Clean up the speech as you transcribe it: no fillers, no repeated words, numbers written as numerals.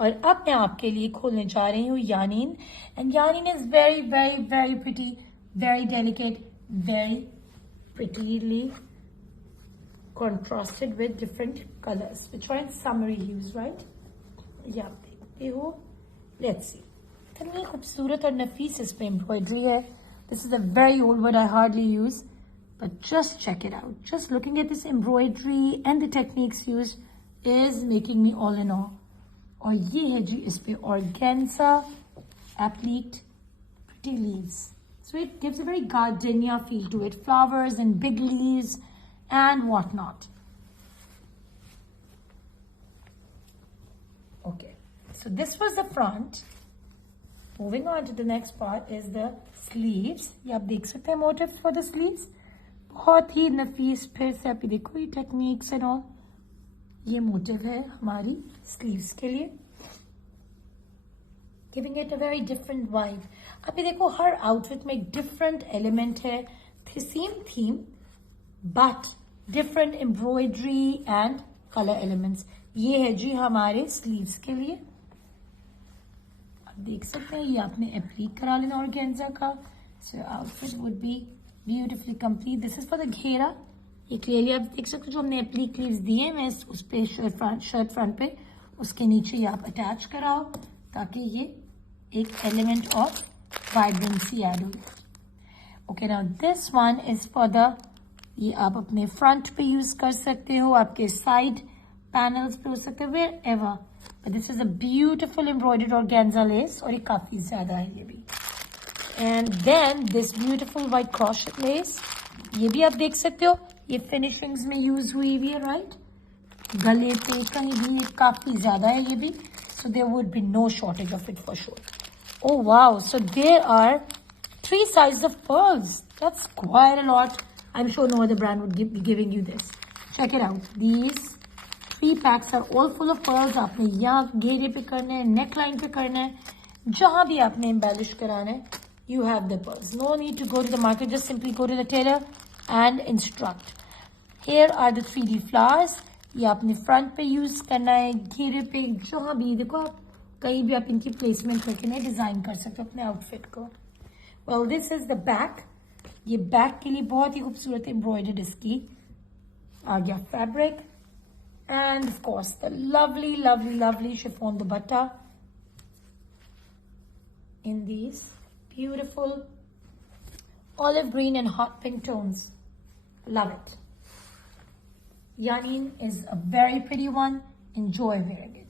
और अब मैं आपके लिए खोलने जा रही हूँ यानीन, एंड यानीन is very very very pretty, very delicate, very prettily contrasted with different colors which are in summery hues, right? ये आप देखते हो. Let's see. इतनी खूबसूरत और नफीस इस पे एम्ब्रॉयडरी है. This is a very old word I hardly use, but just check it out. Just looking at this embroidery and the techniques used is making me all in awe. और ये है जी इस पे organza appliqued pretty leaves. So it gives a very gardenia feel to it. Flowers and big leaves and whatnot. Okay, so this was the front. Moving on to the next part is the sleeves. ये आप देख सकते हैं motifs for the sleeves. बहुत ही नफीस. फिर से आप देखो ये techniques and all. ये motive है हमारी sleeves के लिए, giving it a very different vibe. आप ये देखो हर outfit में एक different element है, same theme, but different embroidery and color elements. ये है जी हमारे sleeves के लिए. आप देख सकते हैं ये आपने एप्लीक करा लेना ऑर्गेन्जा का. So outfit would be beautifully complete. This is for the घेरा. ये क्लियरली आप देख सकते हो जो हमने एप्लीक क्लीव्स दिए, मैं उस पे शर्ट फ्रंट पे उसके नीचे ये आप अटैच कराओ ताकि ये एक एलिमेंट ऑफ वाइब्रेंसी ऐड हो. Okay, now this one is for the, ये आप अपने फ्रंट पे यूज कर सकते हो, आपके साइड पैनल्स पे हो सकते हैं, wherever. But this is a beautiful embroidered organza lace और ये काफी ज्यादा है ये भी. And then this beautiful white crochet lace, ये भी आप देख सकते हो, ये फिनिशिंग्स में यूज हुई हुई है, राइट. गले पे कहीं भी काफी ज्यादा है ये भी. So there would be no shortage of it for sure. Oh wow, so there are 3 sizes of pearls. That's quite a lot. I'm sure no other brand would be giving you this. Check it out. These 3 packs are all full of pearls. आपने यहाँ घेरे पे करना है, neckline पे करना है, जहाँ भी आपने embellish कराना है, you have the pearls. No need to go to the market. Just simply go to the tailor and instruct. Here are the 3D flowers. ये आपने front पे use करना है, घेरे पे, जहाँ भी देखो आप कहीं भी आप इनकी प्लेसमेंट करके ना डिजाइन कर सकते हो अपने आउटफिट को. Well this is the back. ये बैक के लिए बहुत ही खूबसूरत एम्ब्रॉयडर्ड इसकी आ गया fabric, end of course the lovely lovely lovely chiffon dupatta in these beautiful olive green and hot pink tones. Love it. Yanin is a very pretty one. Enjoy wearing it.